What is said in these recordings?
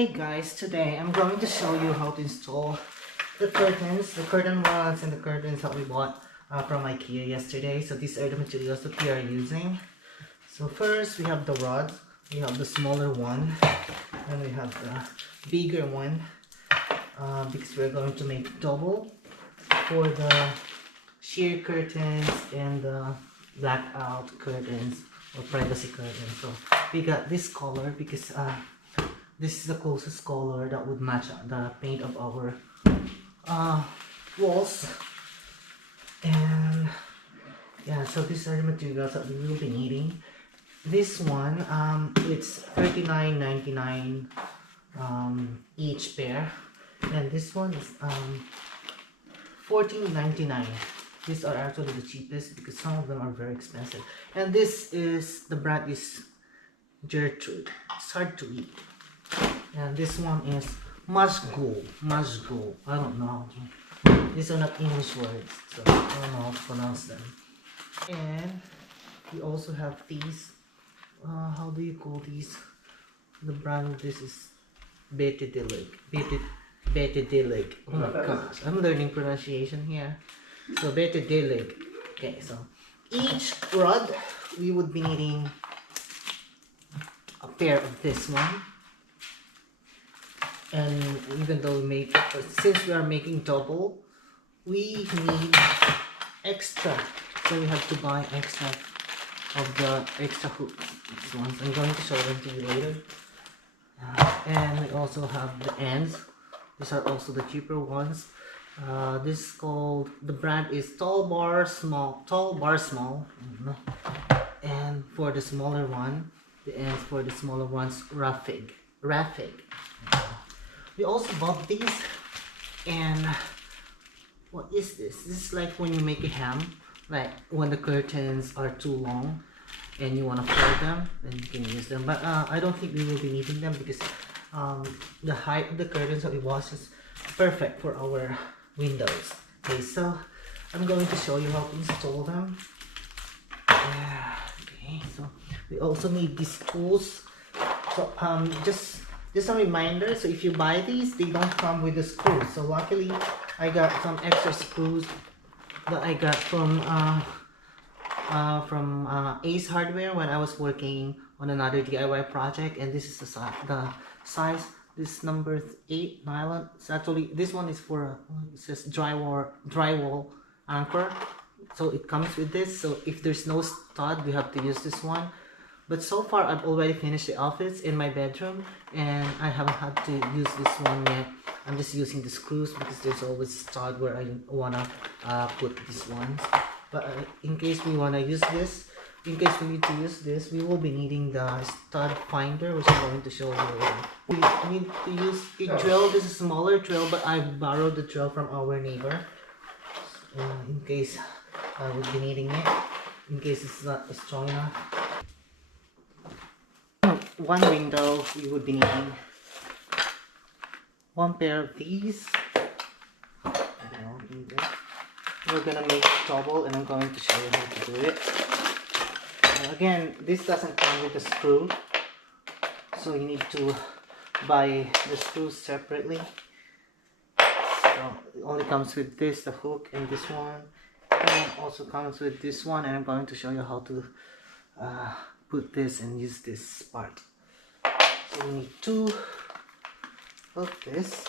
Hey guys, today I'm going to show you how to install the curtains, the curtain rods and the curtains that we bought from Ikea yesterday. So these are the materials that we are using. So first we have the rods, we have the smaller one, and we have the bigger one because we're going to make double for the sheer curtains and the blackout curtains or privacy curtains. So we got this color because this is the closest color that would match the paint of our walls. And yeah, so these are the materials that we will be needing. This one, it's $39.99 each pair, and this one is $14.99. These are actually the cheapest because some of them are very expensive. And this is, the brand is Gjertrud. It's hard to read. And this one is majgull. I don't know. These are not English words, so I don't know how to pronounce them. And we also have these. How do you call these? The brand of this is Betydlig. Betydlig. Oh my gosh, I'm learning pronunciation here. So Betydlig. Okay, so each rod we would be needing a pair of this one. And even though since we are making double, we need extra, so we have to buy extra of the extra hooks. These ones I'm going to show them to you later. And we also have the ends. These are also the cheaper ones. This is called, the brand is Tallbarsmal. And for the smaller one, the ends for the smaller ones, Raffig. We also bought these, and what is this? This is like when you make a hem, like when the curtains are too long and you want to fold them, then you can use them. But I don't think we will be needing them because the height of the curtains that we bought is perfect for our windows. Okay, so I'm going to show you how to install them. Okay, so we also need these tools. So just a reminder, so if you buy these, they don't come with the screws. So luckily I got some extra screws that I got from Ace Hardware when I was working on another DIY project. And this is the size, this number 8 nylon. It's actually, this one is for it says drywall anchor, so it comes with this. So if there's no stud, we have to use this one. But so far, I've already finished the office in my bedroom, and I haven't had to use this one yet. I'm just using the screws because there's always stud where I wanna put these ones. But in case we wanna use this, in case we need to use this, we will be needing the stud finder, which I'm going to show you later. We need to use a drill. This is a smaller drill, but I borrowed the drill from our neighbor in case I would be needing it, in case it's not strong enough. One window, we would be needing one pair of these. We're gonna make double, and I'm going to show you how to do it. Again, this doesn't come with a screw, so you need to buy the screws separately. So it only comes with this, the hook, and this one, and it also comes with this one. And I'm going to show you how to put this and use this part. So we need two of this.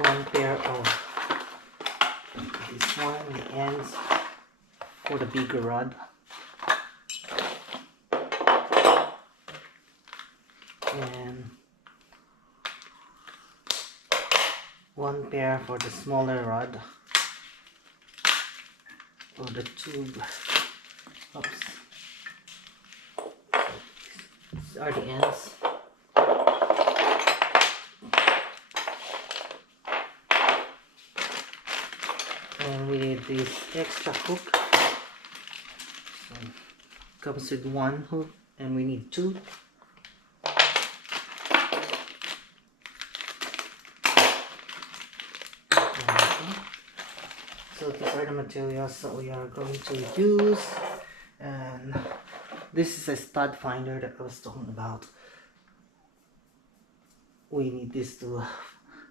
One pair of this one, the ends for the bigger rod. And one pair for the smaller rod. For the tube. Oops. These are the ends. And we need this extra hook. So it comes with one hook, and we need two. So these are the materials that we are going to use. this is a stud finder that I was talking about. We need this to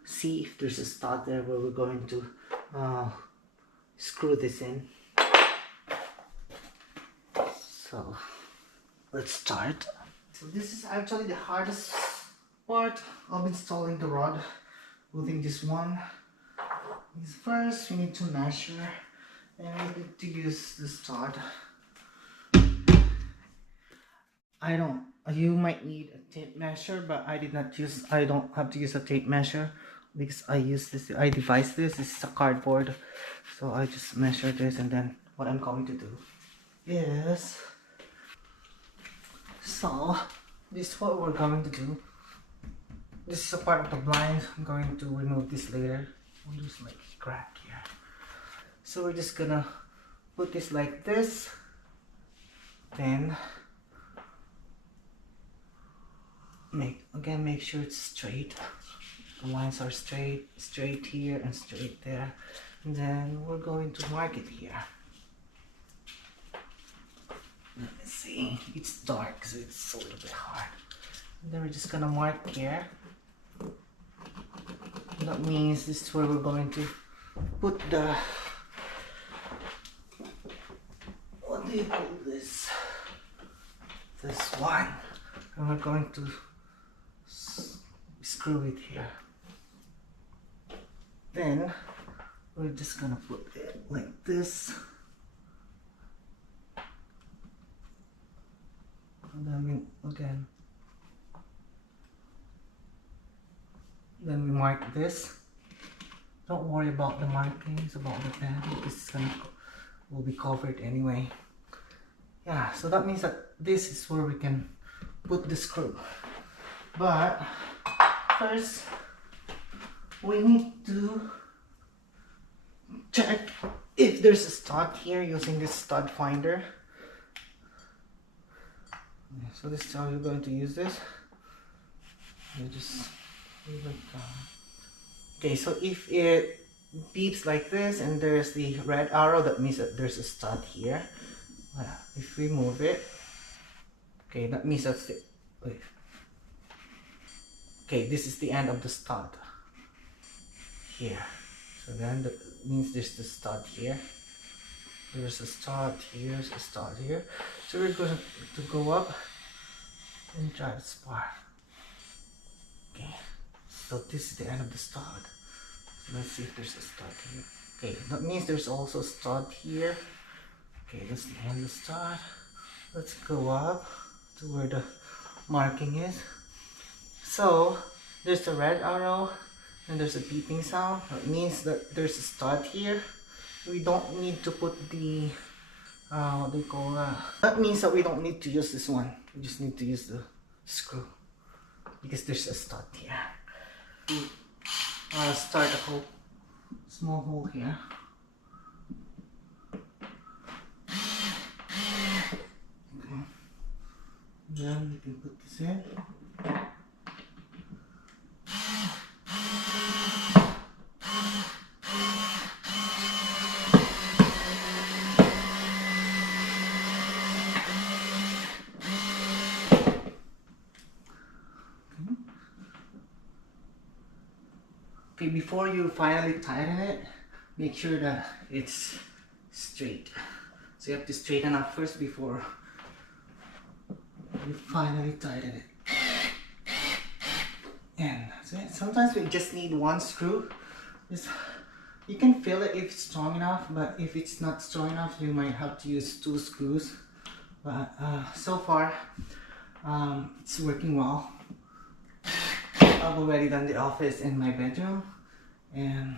see if there's a stud there where we're going to screw this in. So let's start. So this is actually the hardest part of installing the rod, putting this one. Because first we need to measure and we need to use the stud. You might need a tape measure, but I don't have to use a tape measure because I devised this. This is a cardboard, so I just measure this, and then what I'm going to do is, so this is what we're going to do. This is a part of the blind. I'm going to remove this later. We'll just like crack here. So we're just gonna put this like this, then make sure it's straight. The lines are straight here and straight there. And then we're going to mark it here. Let me see. It's dark, so it's a little bit hard. And then we're just gonna mark here. That means this is where we're going to put the, what do you call this? This one. And we're going to screw it here. Then we're just gonna put it like this. And then then we mark this. Don't worry about the markings, about the pen. This will be covered anyway. Yeah, so that means that this is where we can put the screw. But first we need to check if there's a stud here using this stud finder. So this is how you're going to use this. You just leave it down. Okay, so if it beeps like this and there's the red arrow, that means that there's a stud here. If we move it, okay, that means that's the, wait. Okay, this is the end of the stud here. So then that means there's the stud here. There's a stud here, there's a stud here. So we're going to go up and try to spark. Okay, so this is the end of the stud. So let's see if there's a stud here. Okay, that means there's also a stud here. Okay, that's the end of the stud. Let's go up to where the marking is. So there's a red arrow and there's a beeping sound. That means that there's a stud here. We don't need to put the what do you call that? That means that we don't need to use this one. We just need to use the screw because there's a stud here. Start a hole, small hole here. Okay. Then we can put this in. Okay, before you finally tighten it, make sure that it's straight. So you have to straighten up first before you finally tighten it. And that's it. Sometimes we just need one screw. You can feel it if it's strong enough, but if it's not strong enough, you might have to use 2 screws. But so far, it's working well. I've already done the office in my bedroom and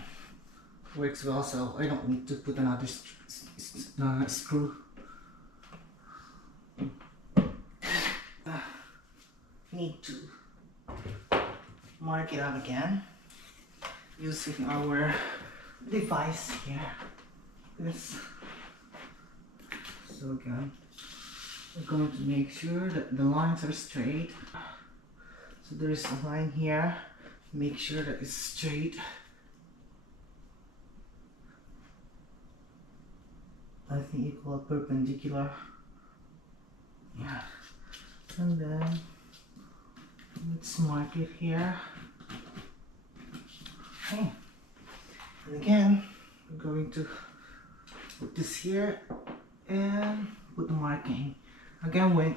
works well, so I don't need to put another screw. Need to mark it out again using our device here. So again, we're going to make sure that the lines are straight. So there's a line here, make sure that it's straight. I think you call it perpendicular. Yeah. And then let's mark it here. Okay. And again, we're going to put this here and put the marking. Again, when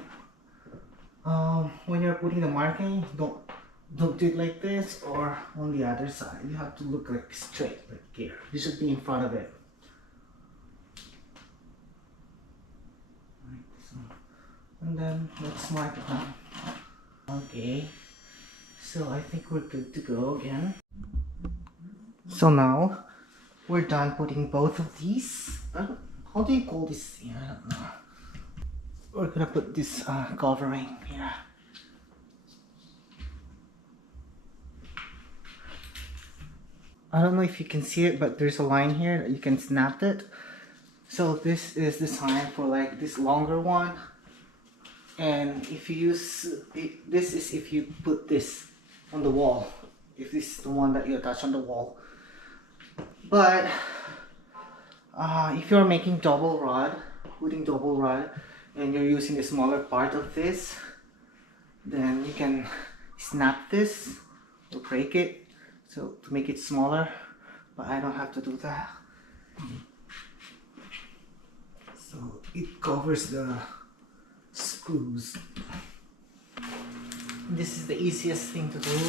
you're putting the marking, don't do it like this or on the other side. You have to look like straight, like here. You should be in front of it. Like so. And then let's mark it down. Okay, so I think we're good to go again. So now we're done putting both of these. How do you call this? Yeah, I don't know. We're gonna put this covering here. I don't know if you can see it, but there's a line here that you can snap it. So this is the sign for like this longer one. And if you use it, this is if you put this on the wall. If this is the one that you attach on the wall. But if you're making double rod, putting double rod, and you're using the smaller part of this, then you can snap this or break it so to make it smaller, but I don't have to do that. So it covers the screws. This is the easiest thing to do.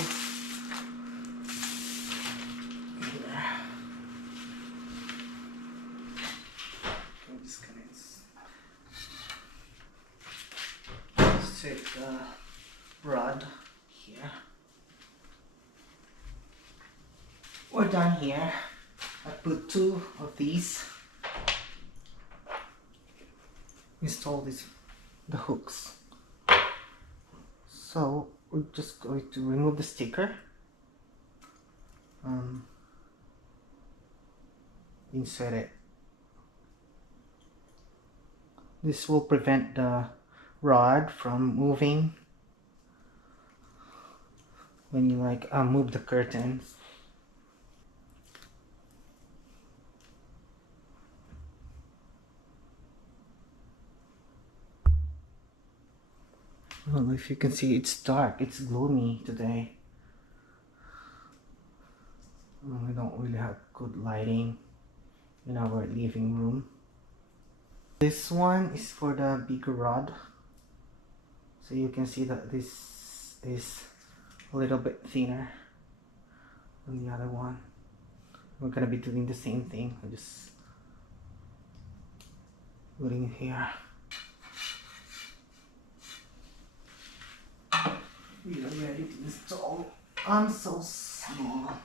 Take the rod here. We're done here. I put 2 of these. Install the hooks. So we're just going to remove the sticker. Insert it. This will prevent the rod from moving when you like move the curtains. I don't know if you can see, it's dark, it's gloomy today. We don't really have good lighting in our living room. This one is for the bigger rod. So you can see that this is a little bit thinner than the other one. We're gonna be doing the same thing. I'm just putting it here. We are ready to install. I'm so small.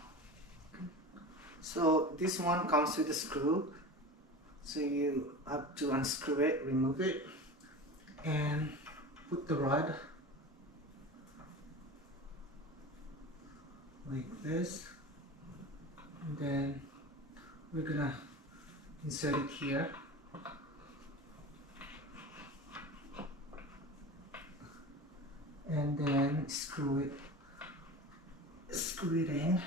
So this one comes with a screw. So you have to unscrew it, remove it, and put the rod like this, and then we're gonna insert it here, and then screw it in.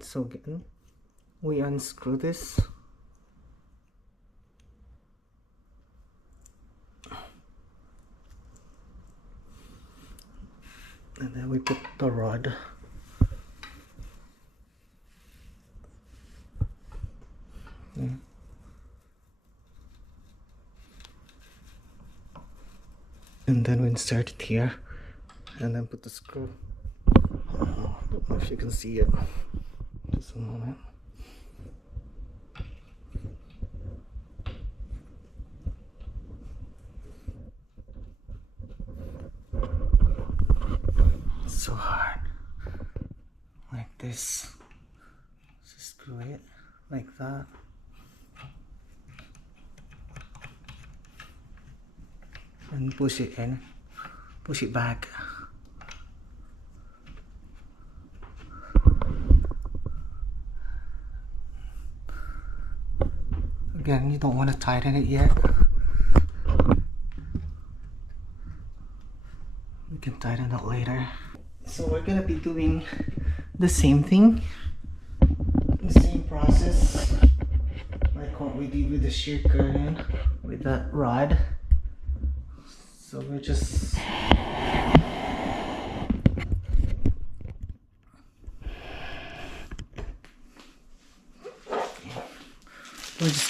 So again, we unscrew this. And then we put the rod. Yeah. And then we insert it here, and then put the screw. I don't know if you can see it. Just a moment. It's so hard. Like this. Just screw it like that. And push it in. Push it back. Again, you don't want to tighten it yet. We can tighten it later. So we're gonna be doing the same thing, the same process like what we did with the sheer curtain with that rod. So we're just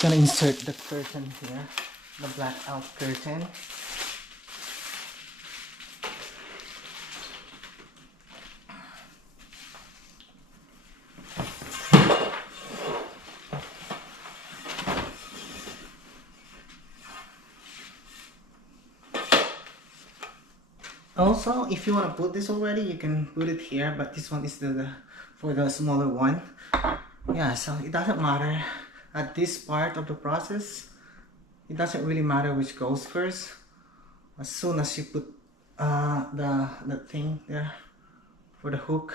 gonna insert the curtain here, the blackout curtain. Also, if you want to put this already, you can put it here, but this one is the for the smaller one. Yeah, so it doesn't matter at this part of the process. It doesn't really matter which goes first. As soon as you put the thing there for the hook,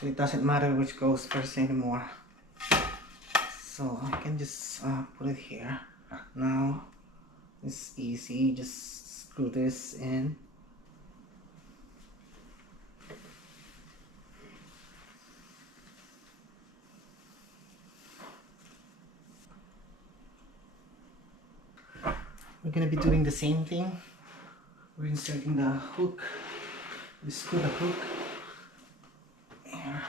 so it doesn't matter which goes first anymore. So I can just put it here. Now it's easy. Just screw this in. We're gonna be doing the same thing. We're inserting the hook. We screw the hook here.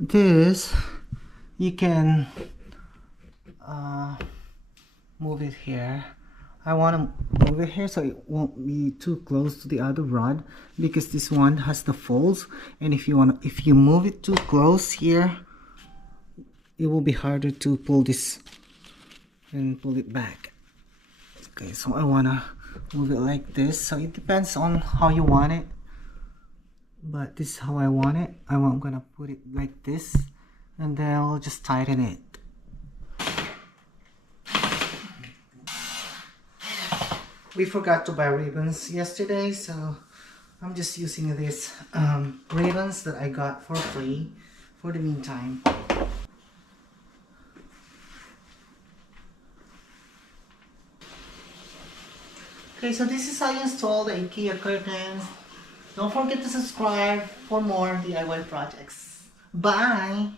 This you can move it here. I want to move it here so it won't be too close to the other rod, because this one has the folds, and if you move it too close here, it will be harder to pull this and pull it back. Okay, so I want to move it like this. So it depends on how you want it, but this is how I want it. I'm gonna put it like this, and then I'll just tighten it. We forgot to buy ribbons yesterday, so I'm just using these ribbons that I got for free for the meantime. Okay, so this is how you install the Ikea curtains. Don't forget to subscribe for more DIY projects. Bye!